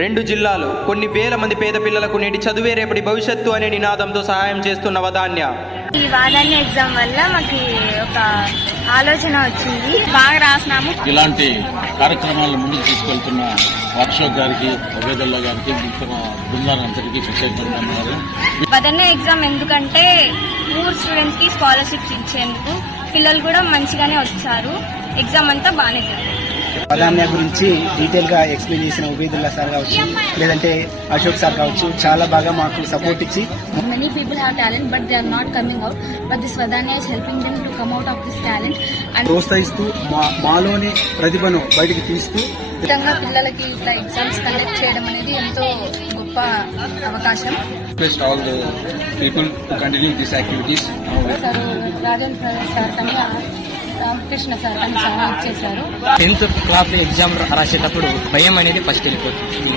రెండు జిల్లాలు కొన్ని వేల మంది పేద పిల్లలకు నేటి చదువే రేపటి భవిష్యత్తు అనే నినాదంతో సహాయం చేస్తున్న వదాన్య. ఈ వాదాన్య ఎగ్జామ్ వల్ల మాకు ఒక ఆలోచన వచ్చింది, బాగా రాసినాము. ఇలాంటి కార్యక్రమాలను ముందుకు తీసుకెళ్తున్న వర్క్షాప్ గారికి, అభేదల్లా గారికి, బృందాలందరికీ ప్రత్యేకంగా వదాన్య ఎగ్జామ్ ఎందుకంటే పూర్ స్టూడెంట్స్ కి స్కాలర్షిప్స్ ఇచ్చేందుకు పిల్లలు కూడా మంచిగానే వచ్చారు. ఎగ్జామ్ అంతా బాగానే జరిగింది. వదాన్య గురించి డీటెయిల్ గా ఎక్స్ప్లెయిన్ చేసిన ఉబేదుల్లా సార్ కావచ్చు, లేదంటే అశోక్ సార్ కావచ్చు, చాలా బాగా మాకు సపోర్ట్ ఇచ్చి Many people have talent but they are not coming out, but this Vadanya is helping them to come out of this talent and ప్రోత్సహిస్తూ మాలోని ప్రతిభను బయటికి తీస్తూ విధంగా పిల్లలకి ఇట్లా ఎగ్జామ్స్ కండక్ట్ చేయడం అనేది ఎంతో గొప్ప అవకాశం. request all the people to continue these activities. Sir Rajendra sir కానీ రామకృష్ణ సార్ కానీ చాలా చేశారు. 10th క్లాస్ ఎగ్జామ్ రాసేటప్పుడు భయం అనేది ఫస్ట్ వెళ్ళిపోతుంది.